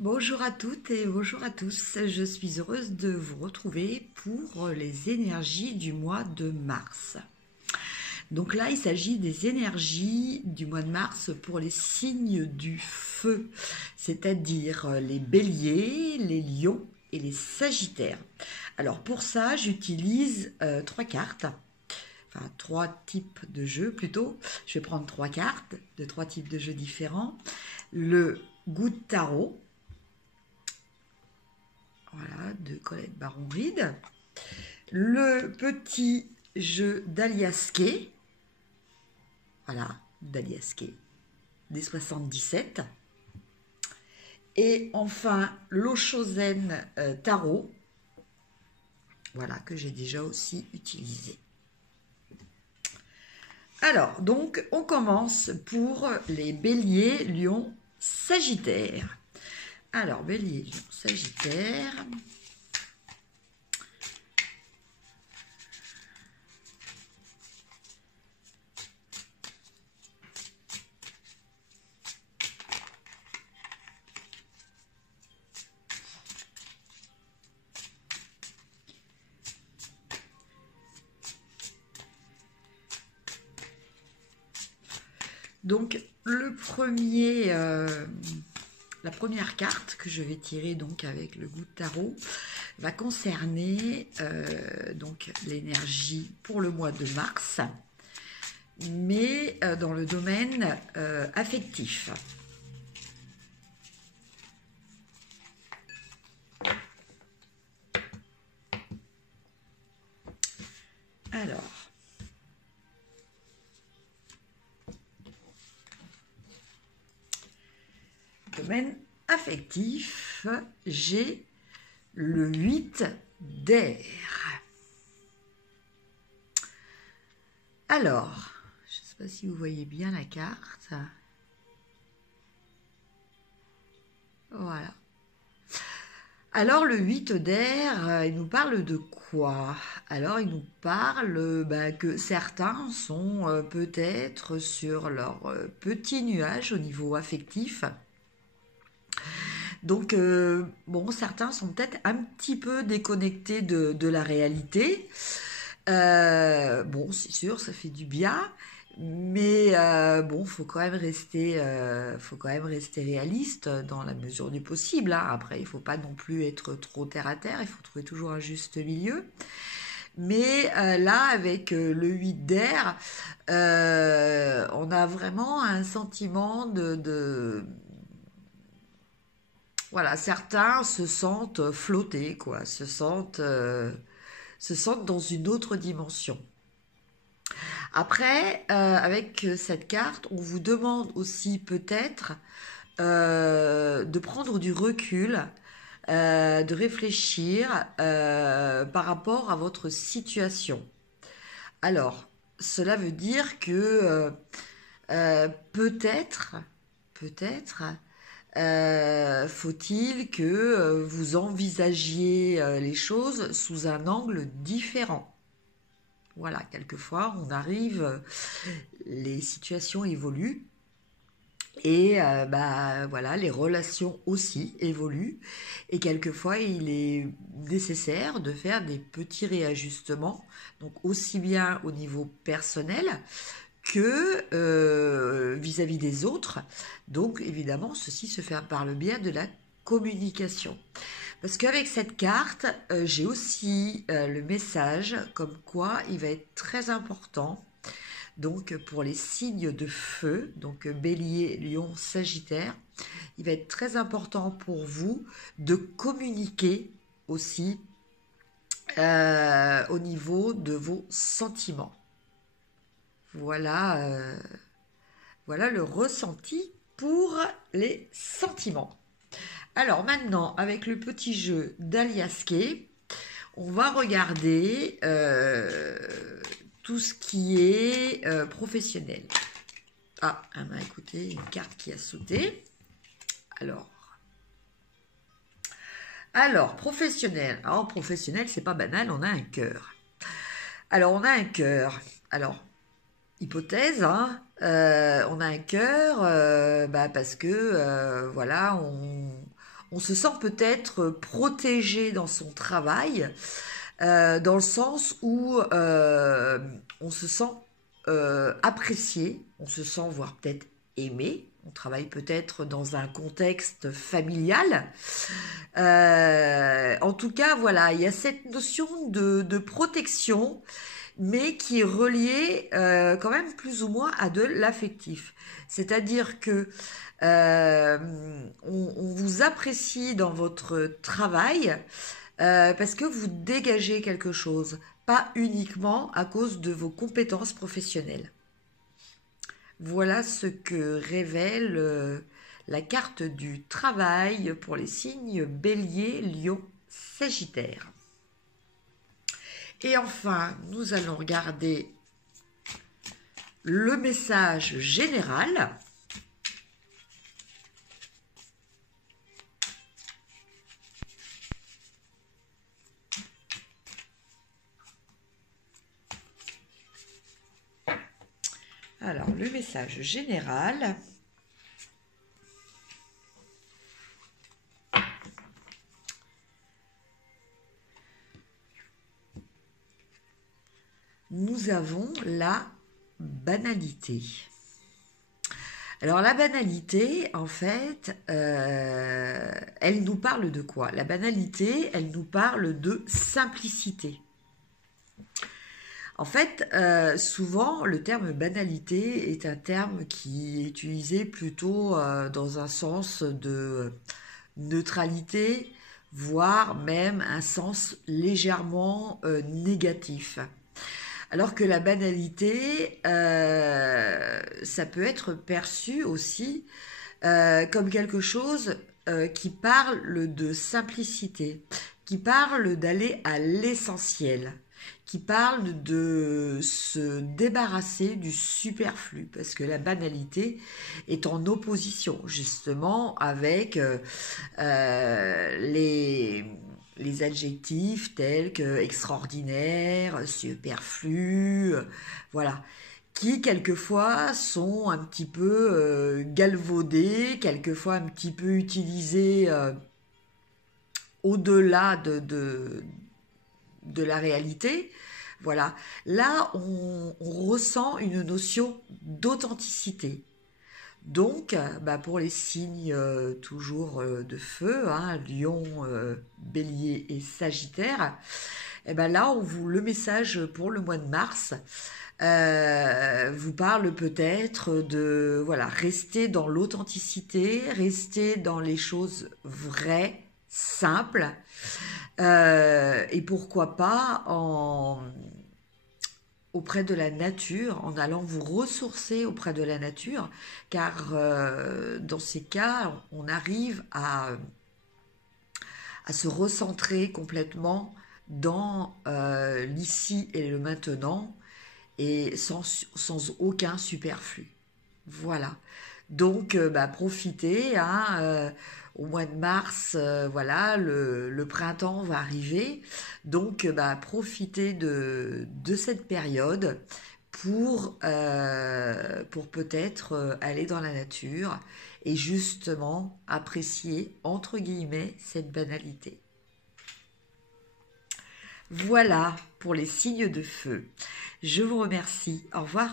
Bonjour à toutes et bonjour à tous. Je suis heureuse de vous retrouver pour les énergies du mois de mars. Donc là, il s'agit des énergies du mois de mars pour les signes du feu, c'est-à-dire les béliers, les lions et les sagittaires. Alors pour ça, j'utilise trois cartes. Enfin, trois types de jeux plutôt. Je vais prendre trois cartes de trois types de jeux différents. Le Good Tarot, voilà, de Colette Baron-Reid. Le petit jeu d'Aliasqué, voilà, d'Aliasqué, des 77. Et enfin, l'Oshozen Tarot, voilà, que j'ai déjà aussi utilisé. Alors, donc, on commence pour les béliers, lions, sagittaires. Alors, bélier, lion, sagittaire. Donc, la première carte que je vais tirer donc avec le Good Tarot va concerner donc l'énergie pour le mois de mars, mais dans le domaine affectif. Alors, domaine affectif, j'ai le 8 d'air. Alors, je ne sais pas si vous voyez bien la carte. Voilà. Alors, le 8 d'air, il nous parle de quoi? Alors, il nous parle que certains sont peut-être sur leur petit nuage au niveau affectif. Donc, bon, certains sont peut-être un petit peu déconnectés de la réalité. Bon, c'est sûr, ça fait du bien, mais bon, faut quand même rester réaliste dans la mesure du possible, hein. Après, il faut pas non plus être trop terre à terre, il faut trouver toujours un juste milieu. Mais là, avec le 8 d'air, on a vraiment un sentiment voilà, certains se sentent flottés, quoi, se sentent dans une autre dimension. Après, avec cette carte, on vous demande aussi peut-être de prendre du recul, de réfléchir par rapport à votre situation. Alors, cela veut dire que peut-être, faut-il que vous envisagiez les choses sous un angle différent. Voilà, quelquefois, on arrive, les situations évoluent et voilà, les relations aussi évoluent. Et quelquefois, il est nécessaire de faire des petits réajustements, donc aussi bien au niveau personnel que vis-à-vis des autres. Donc, évidemment, ceci se fait par le biais de la communication. Parce qu'avec cette carte, j'ai aussi le message comme quoi il va être très important, donc pour les signes de feu, donc bélier, lion, sagittaire, il va être très important pour vous de communiquer aussi au niveau de vos sentiments. Voilà, voilà le ressenti pour les sentiments. Alors maintenant, avec le petit jeu d'Aliasqué, on va regarder tout ce qui est professionnel. Ah, écoutez, une carte qui a sauté. Alors professionnel. Alors, professionnel, c'est pas banal, on a un cœur. Alors, on a un cœur. Alors, hypothèse, hein, on a un cœur parce que voilà, on se sent peut-être protégé dans son travail, dans le sens où on se sent apprécié, on se sent voire peut-être aimé. On travaille peut-être dans un contexte familial. En tout cas, voilà, il y a cette notion de protection, mais qui est reliée quand même plus ou moins à de l'affectif. C'est-à-dire que on vous apprécie dans votre travail parce que vous dégagez quelque chose, pas uniquement à cause de vos compétences professionnelles. Voilà ce que révèle la carte du travail pour les signes Bélier, Lion, Sagittaire. Et enfin, nous allons regarder le message général. Alors, le message général. Nous avons la banalité. Alors, la banalité, en fait, elle nous parle de quoi? La banalité, elle nous parle de simplicité. En fait, souvent, le terme banalité est un terme qui est utilisé plutôt dans un sens de neutralité, voire même un sens légèrement négatif. Alors que la banalité, ça peut être perçu aussi comme quelque chose qui parle de simplicité, qui parle d'aller à l'essentiel, qui parle de se débarrasser du superflu, parce que la banalité est en opposition justement avec les adjectifs tels que extraordinaire, superflu, voilà, qui quelquefois sont un petit peu galvaudés, quelquefois un petit peu utilisés au-delà de la réalité. Voilà, là on ressent une notion d'authenticité. Donc, pour les signes toujours de feu, hein, Lion, Bélier et Sagittaire, là, le message pour le mois de mars vous parle peut-être de rester dans l'authenticité, rester dans les choses vraies, simples, et pourquoi pas auprès de la nature, en allant vous ressourcer auprès de la nature, car dans ces cas, on arrive à se recentrer complètement dans l'ici et le maintenant, et sans aucun superflu. Voilà. Donc, profitez, hein, au mois de mars, le printemps va arriver. Donc, profitez de cette période pour peut-être aller dans la nature et justement apprécier, entre guillemets, cette banalité. Voilà pour les signes de feu. Je vous remercie. Au revoir.